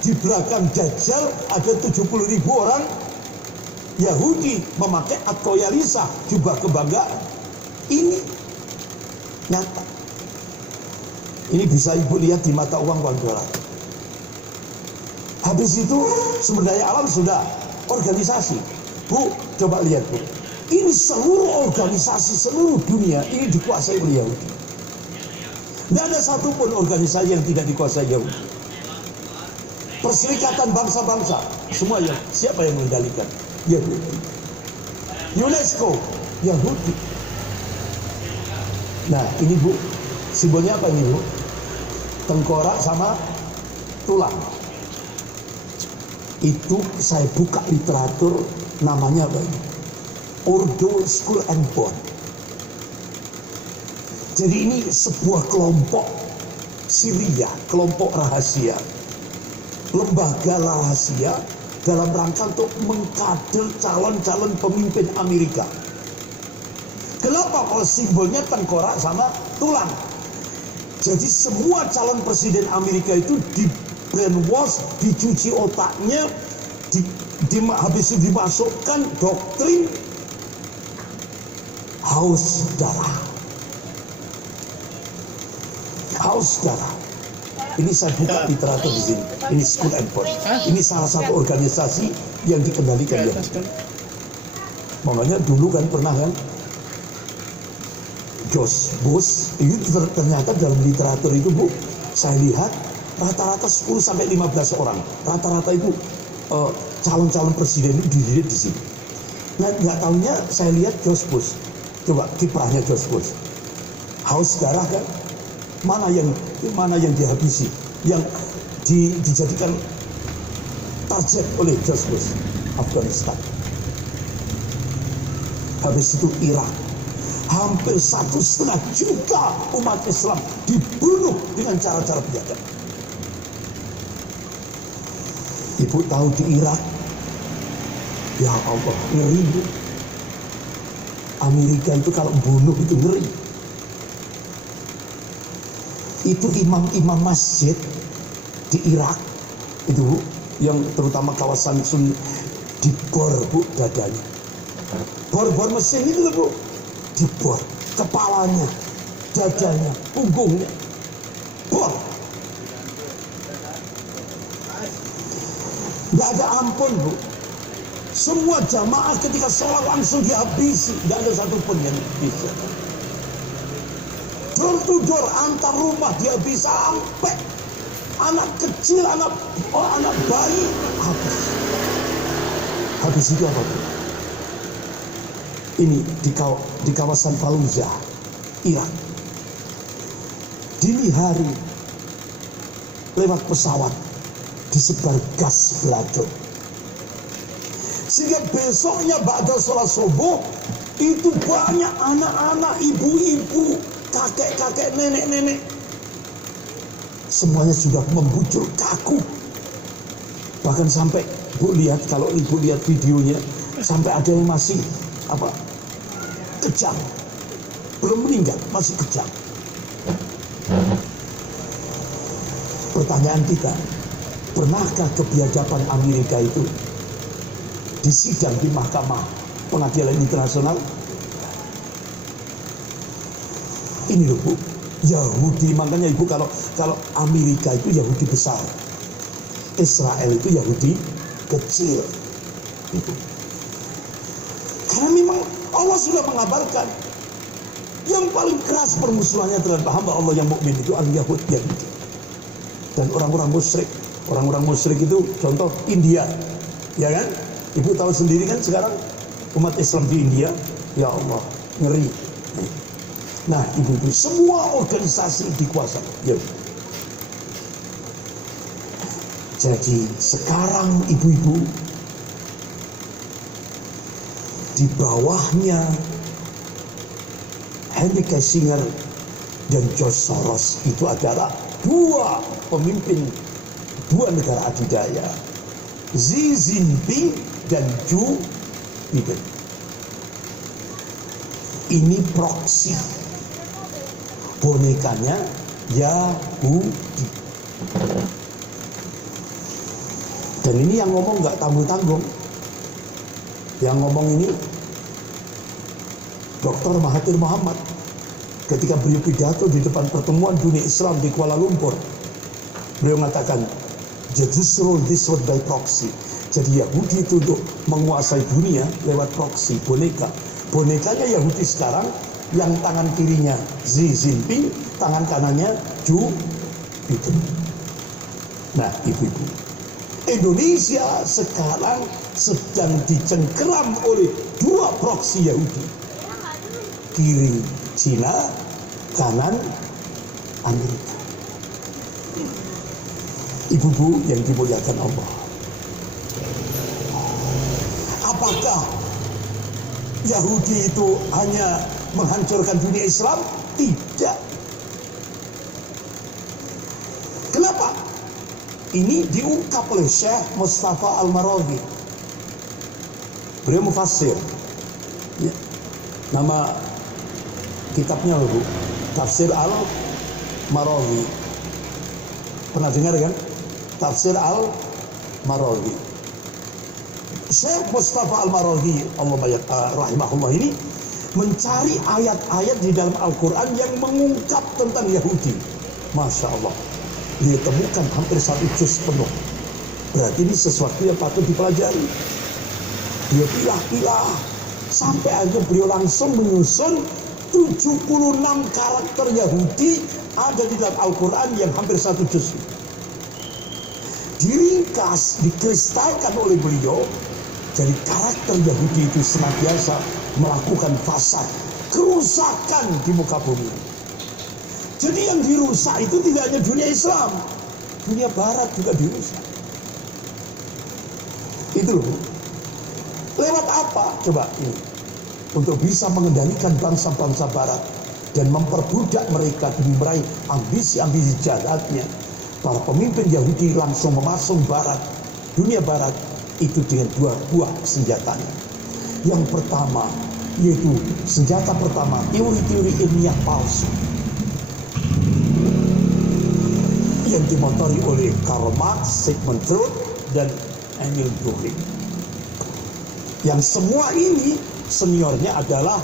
di belakang Dajjal ada 70.000 orang Yahudi memakai at-toyalisa, jubah kebanggaan. Ini nyata. Ini bisa ibu lihat di mata uang dolar. Habis itu sumber daya alam sudah, organisasi. Bu, coba lihat bu. Ini seluruh organisasi seluruh dunia ini dikuasai oleh Yahudi. Tidak ada satupun organisasi yang tidak dikuasai Yahudi. Perserikatan bangsa-bangsa, semua yang siapa yang mengendalikan? Yahudi. UNESCO, Yahudi. Nah ini bu, simbolnya apa ini bu? Tengkorak sama tulang. Itu saya buka literatur, namanya apa ini? Ordo Skull and Bone. Jadi ini sebuah kelompok Syria, kelompok rahasia, lembaga rahasia dalam rangka untuk mengkader calon-calon pemimpin Amerika. Kenapa? Kalau simbolnya tengkorak sama tulang. Jadi semua calon presiden Amerika itu di brainwash, dicuci otaknya, habis itu dimasukkan doktrin haus darah. Haus darah. Ini saya buka literatur di sini. Ini Skull and Bone. Ini salah satu organisasi yang dikendalikan ya. Makanya dulu kan pernah kan George Bush itu ternyata dalam literatur itu bu, saya lihat rata-rata 10 sampai 15 orang. Rata-rata itu calon-calon presiden itu dilihat di sini. Nah, nggak tahunya saya lihat George Bush. Coba kiprahnya George Bush. Haus darah kan? Mana yang dihabisi, yang dijadikan target oleh George Bush? Afghanistan. Habis itu Irak. Hampir 1,5 juta umat Islam dibunuh dengan cara-cara biadab. Ibu tahu di Irak, ya Allah, ngeri bu. Amerika itu kalau bunuh itu ngeri. Itu imam-imam masjid di Irak itu bu, yang terutama kawasan Sun, dibor bu dadanya. Bor-bor mesin itu bu, dibor kepalanya, dadanya, punggungnya, bor. Nggak ada ampun bu. Semua jamaah ketika sholat langsung dihabisi, nggak ada satupun yang bisa. Door to door antar rumah dihabisi sampai anak kecil, anak bayi habis. Habis itu apa bu? Ini di kawasan Fallujah, Irak. Dini hari lewat pesawat disebar gas belacur. Sehingga besoknya ba'da sholat subuh itu banyak anak-anak, ibu-ibu, kakek-kakek, nenek-nenek. Semuanya sudah membujur kaku. Bahkan sampai bu lihat, kalau ibu lihat videonya, sampai ada yang masih kejang, belum meninggal, masih kejang. Pertanyaan kita, pernahkah kebiadaban Amerika itu disidang di Mahkamah Pengadilan Internasional? Ini loh bu, Yahudi, makanya ibu kalau Amerika itu Yahudi besar, Israel itu Yahudi kecil. Itu. Karena memang Allah sudah mengabarkan yang paling keras permusuhannya terhadap hamba Allah yang mukmin itu al-Yahud, Yahudi. Dan orang-orang musyrik. Orang-orang musyrik itu contoh India, ya kan? Ibu tahu sendiri kan sekarang umat Islam di India, ya Allah, ngeri. Nah, ibu-ibu, semua organisasi dikuasai. Ya. Jadi sekarang ibu-ibu di bawahnya Henry Kissinger dan George Soros itu adalah dua pemimpin dua negara adidaya, Xi Jinping dan Joe Biden. Ini proksi, bonekanya Yahudi. Dan ini yang ngomong nggak tanggung-tanggung. Yang ngomong ini Dr. Mahathir Muhammad ketika beliau pidato di depan pertemuan dunia Islam di Kuala Lumpur. Beliau mengatakan, just rule this world by proxy. Jadi Yahudi itu untuk menguasai dunia lewat proxy, boneka. Bonekanya Yahudi sekarang yang tangan kirinya Xi Jinping, tangan kanannya Joe Biden. Nah, ibu-ibu, Indonesia sekarang sedang dicengkeram oleh dua proksi Yahudi. Kiri Cina, kanan Amerika. Ibu-ibu yang dimuliakan Allah, apakah Yahudi itu hanya menghancurkan dunia Islam? Tidak. Kenapa? Ini diungkap oleh Syekh Mustafa Al-Maraghi. Beliau mufassir. Ya. Nama kitabnya Bu, Tafsir Al-Maraghi. Pernah dengar kan? Tafsir Al-Maraghi. Syekh Mustafa Al-Maraghi, rahimahullah, ini mencari ayat-ayat di dalam Al-Quran yang mengungkap tentang Yahudi. Masya Allah, dia temukan hampir 1 juz penuh. Berarti ini sesuatu yang patut dipelajari. Dia pilah-pilah sampai akhirnya beliau langsung menyusun 76 karakter Yahudi ada di dalam Al-Quran yang hampir 1 juz. Diringkas, dikristalkan oleh beliau. Jadi karakter Yahudi itu senantiasa melakukan fasad, kerusakan di muka bumi. Jadi yang dirusak itu tidak hanya dunia Islam, dunia Barat juga dirusak. Itu loh. Lewat apa? Coba ini. Untuk bisa mengendalikan bangsa-bangsa Barat dan memperbudak mereka demi meraih ambisi-ambisi jahatnya, para pemimpin Yahudi langsung memasung Barat, dunia Barat itu dengan 2 buah senjatanya. Yang pertama, yaitu senjata pertama, teori-teori ilmiah palsu yang dimotori oleh Karl Marx, Sigmund Freud, dan Emil Durkheim. Yang semua ini seniornya adalah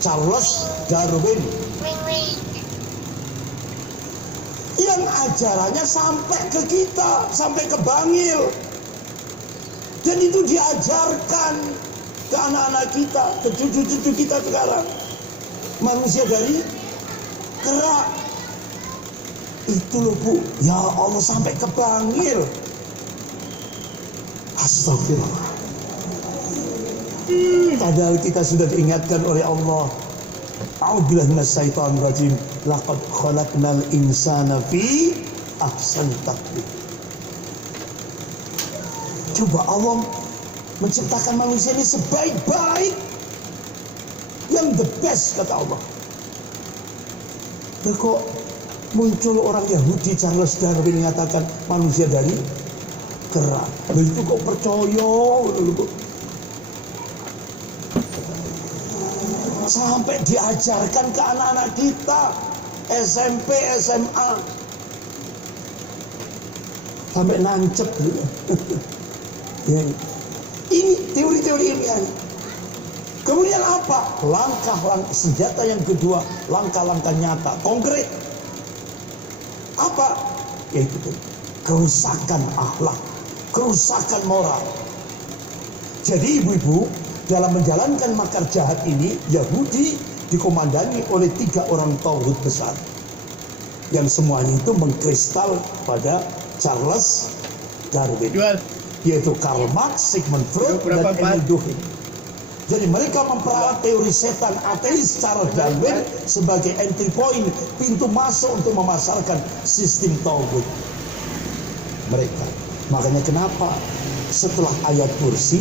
Charles Darwin. Yang ajarannya sampai ke kita, sampai ke Bangil. Dan itu diajarkan ke anak-anak kita, ke cucu-cucu kita sekarang. Manusia dari kera. Itu loh Bu, ya Allah, sampai ke Bangil. Astagfirullah. Padahal kita sudah diingatkan oleh Allah. A'udzubillahi minasyaitonir rajim. Laqad khalaqnal insana fi ahsani taqwim. Coba Allah menciptakan manusia ini sebaik-baik, yang the best, kata Allah. Nah, kok muncul orang Yahudi, Charles Darwin mengatakan manusia dari kera. Nah, itu kok percaya? Sampai diajarkan ke anak-anak kita SMP, SMA, sampai nancep gitu. Ya. Ini teori-teori ilmiah. Kemudian apa? Langkah-langkah senjata yang kedua, langkah-langkah nyata, konkret. Apa? Yaitu kerusakan akhlak, kerusakan moral. Jadi ibu-ibu, dalam menjalankan makar jahat ini, Yahudi dikomandani oleh 3 orang tauhid besar, yang semuanya itu mengkristal pada Charles Darwin, yaitu Karl Marx, Sigmund Freud, dan Emil Durkheim. Jadi mereka memperalat teori setan ateis Charles Darwin sebagai entry point, pintu masuk untuk memasarkan sistem tauhid mereka. Makanya kenapa setelah ayat kursi,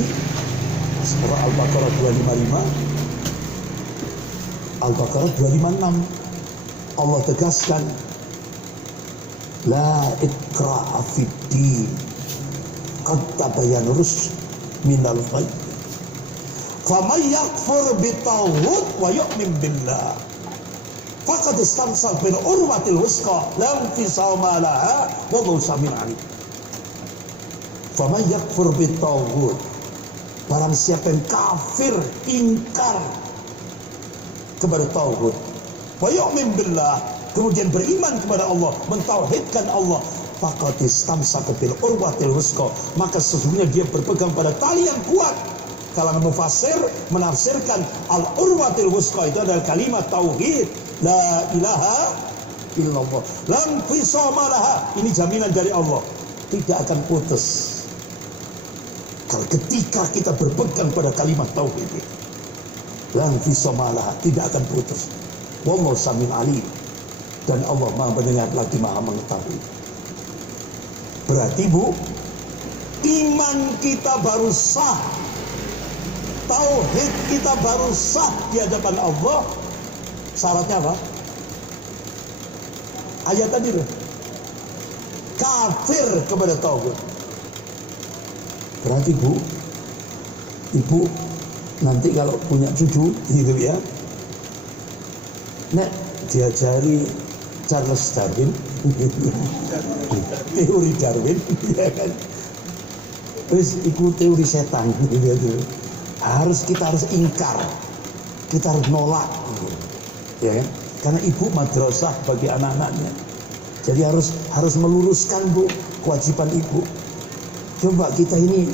surah Al-Baqarah 255, Al-Baqarah 256, Allah tegaskan, la ikraha fid din, qad tabayyana rusyd minal ghayy, faman yakfur bitaghut wa yu'min billah faqad istamsaka bil urwatil wuthqa la infisama laha wallahu sami'un alim. Faman yakfur bitaghut, barang siapa yang kafir, ingkar kepada tauhid, wa yu'min billah, kemudian beriman kepada Allah, mentauhidkan Allah, faqad istamsaka bil urwatil wuthqa, maka sesungguhnya dia berpegang pada tali yang kuat. Kalangan mufasir menafsirkan al-urwatil wuthqa itu adalah kalimat tauhid, la ilaha illallah, lam fisama laha, ini jaminan dari Allah, tidak akan putus. Kalau ketika kita berpegang pada kalimat tauhid itu, lam fisama laha, tidak akan putus. Wallahu samiun alim, dan Allah Maha mendengar lagi Maha mengetahui. Berarti Bu, iman kita baru sah, tauhid kita baru sah di hadapan Allah. Syaratnya apa? Ayat tadi tuh, kafir kepada tauhid. Berarti Bu, Ibu nanti kalau punya cucu gitu ya, nek diajari Charles Darwin, teori Darwin, ya kan? Terus ikut teori setan, gitu. Kita harus ingkar, kita harus nolak, gitu. Ya kan? Karena ibu madrasah bagi anak-anaknya, jadi harus meluruskan Bu kewajiban ibu. Coba kita ini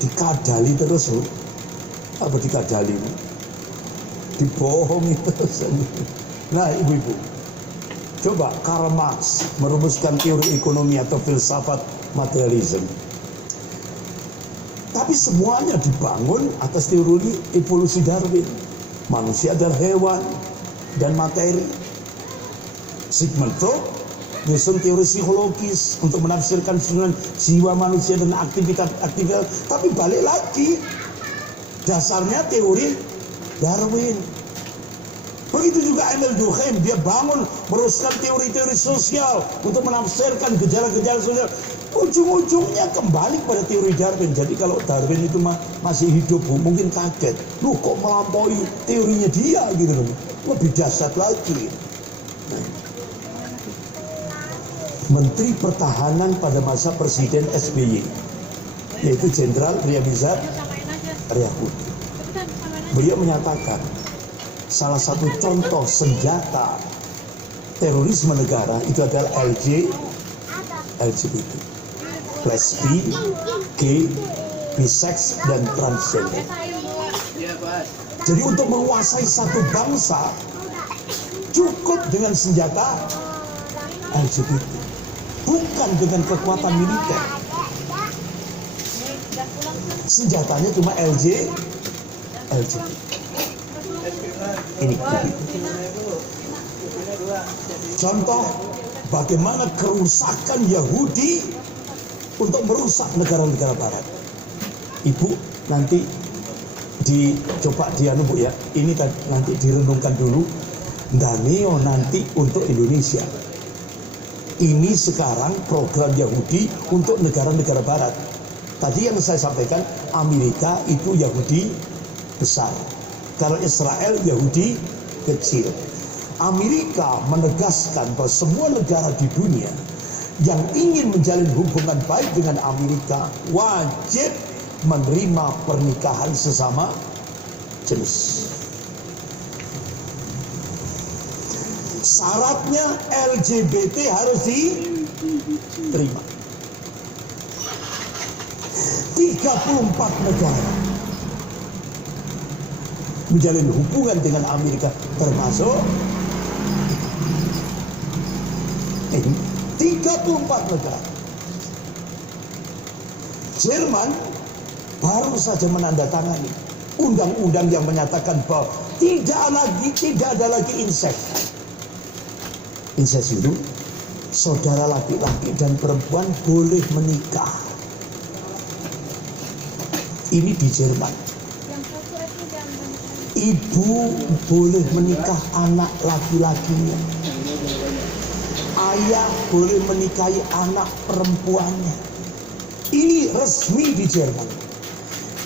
dikadali terus Bu, apa dikadali Bu? Dibohongi terus. Nah ibu-ibu, coba Karl Marx merumuskan teori ekonomi atau filsafat materialisme. Tapi semuanya dibangun atas teori evolusi Darwin. Manusia adalah hewan dan materi. Sigmund Freud menyusun teori psikologis untuk menafsirkan hubungan jiwa manusia dan aktivitas. Tapi balik lagi, dasarnya teori Darwin. Begitu juga Emil Durkheim, dia bangun merusakkan teori-teori sosial untuk menafsirkan gejala-gejala sosial. Ujung-ujungnya kembali pada teori Darwin. Jadi kalau Darwin itu masih hidup, mungkin kaget, lu kok melampaui teorinya dia gitu loh. Lebih dahsyat lagi. Menteri Pertahanan pada masa Presiden SBY, yaitu Jenderal Riyamizat Riyakudi, beliau menyatakan salah satu contoh senjata terorisme negara itu adalah LGBT, lesbi, gay, bisex, dan transgender. Jadi untuk menguasai satu bangsa cukup dengan senjata LGBT, bukan dengan kekuatan militer. Senjatanya cuma LGBT. Ini contoh bagaimana kerusakan Yahudi untuk merusak negara-negara Barat. Ibu nanti dicoba Bu ya, ini nanti direnungkan dulu. Daneo nanti untuk Indonesia. Ini sekarang program Yahudi untuk negara-negara Barat. Tadi yang saya sampaikan, Amerika itu Yahudi besar, kalau Israel Yahudi kecil. Amerika menegaskan bahwa semua negara di dunia yang ingin menjalin hubungan baik dengan Amerika wajib menerima pernikahan sesama jenis. Syaratnya LGBT harus diterima. 34 negara menjalin hubungan dengan Amerika, termasuk 34 negara. Jerman baru saja menandatangani undang-undang yang menyatakan bahwa tidak ada lagi incest. Incest itu saudara laki-laki dan perempuan boleh menikah. Ini di Jerman. Ibu boleh menikah anak laki-lakinya. Ayah boleh menikahi anak perempuannya. Ini resmi di Jerman.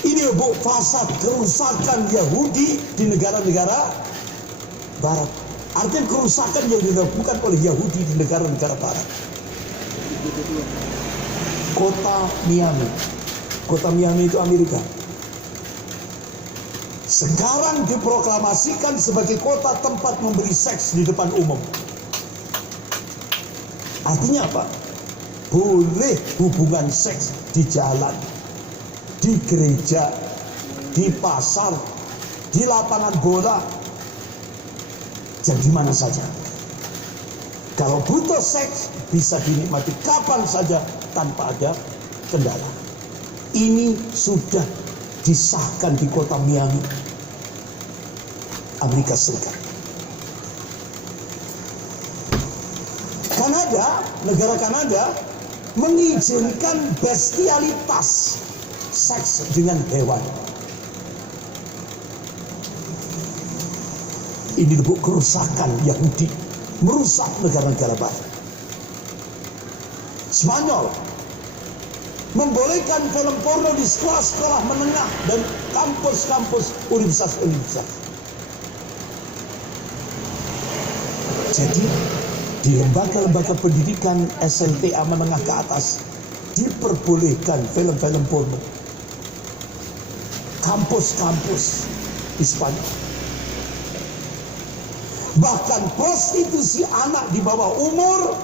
Ini Bu, fasad kerusakan Yahudi di negara-negara Barat. Artinya kerusakan yang dilakukan oleh Yahudi di negara-negara Barat. kota Miami. Kota Miami itu Amerika. Sekarang diproklamasikan sebagai kota tempat memberi seks di depan umum. Artinya apa? Boleh hubungan seks di jalan, di gereja, di pasar, di lapangan bola, jadi mana saja. Kalau butuh seks bisa dinikmati kapan saja tanpa ada kendala. Ini sudah disahkan di kota Miami, Amerika Serikat. Kanada, negara Kanada mengizinkan bestialitas seks dengan hewan. Ini bentuk kerusakan Yahudi, merusak negara-negara barat. Spanyol membolehkan film porno di sekolah-sekolah menengah dan kampus-kampus universitas-universitas. Jadi di lembaga-lembaga pendidikan SLTA menengah ke atas diperbolehkan film-film porno. Kampus-kampus di Spanyol. Bahkan prostitusi anak di bawah umur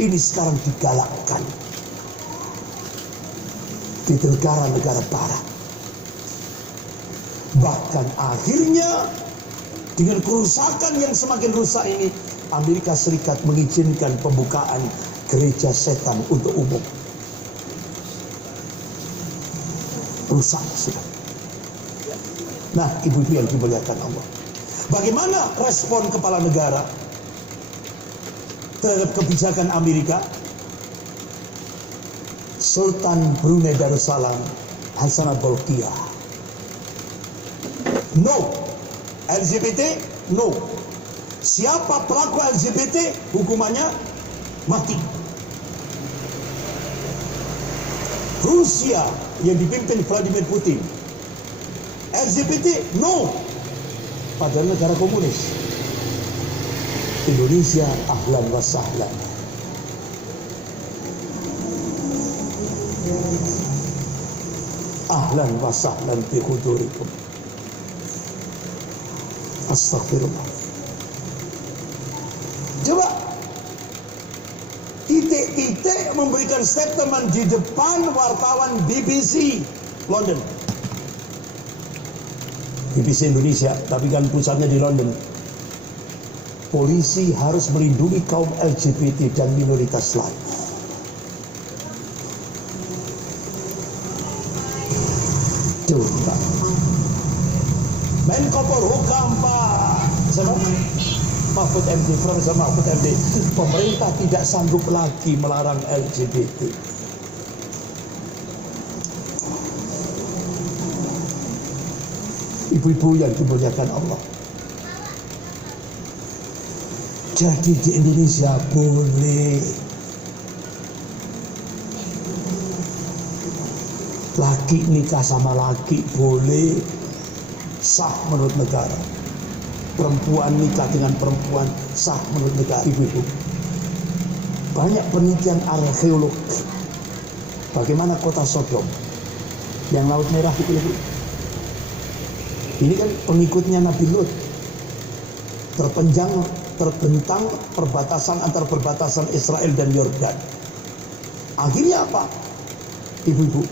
ini sekarang digalakkan di negara-negara barat. Bahkan akhirnya dengan kerusakan yang semakin rusak ini, Amerika Serikat mengizinkan pembukaan gereja setan untuk umum. Rusak sudah. Nah, ibu-ibu yang dimuliakan Allah, bagaimana respon kepala negara terhadap kebijakan Amerika? Sultan Brunei Darussalam Hassanal Bolkiah, no. LGBT, no. Siapa pelaku LGBT, hukumannya mati. Rusia yang dipimpin Vladimir Putin, LGBT, no. Padahal negara komunis. Indonesia, ahlan wa sahlan. Ahlan wa sahlan bi hudurikum. Astagfirullah. Coba titik-titik memberikan statement di depan wartawan BBC London. BBC Indonesia, tapi kan pusatnya di London. Polisi harus melindungi kaum LGBT dan minoritas lain. Coba Menko Polhukam Pak Mahfud MD, Profesor Mahfud MD, pemerintah tidak sanggup lagi melarang LGBT. Ibu-ibu yang dimuliakan Allah, jadi di Indonesia boleh laki nikah sama laki, boleh, sah menurut negara. Perempuan nikah dengan perempuan, sah menurut negara. Ibu-ibu, banyak penelitian arkeolog bagaimana kota Sodom yang Laut Merah itu, ibu. Ini kan pengikutnya Nabi Lut, terbentang perbatasan antara perbatasan Israel dan Yordan. Akhirnya apa, ibu-ibu?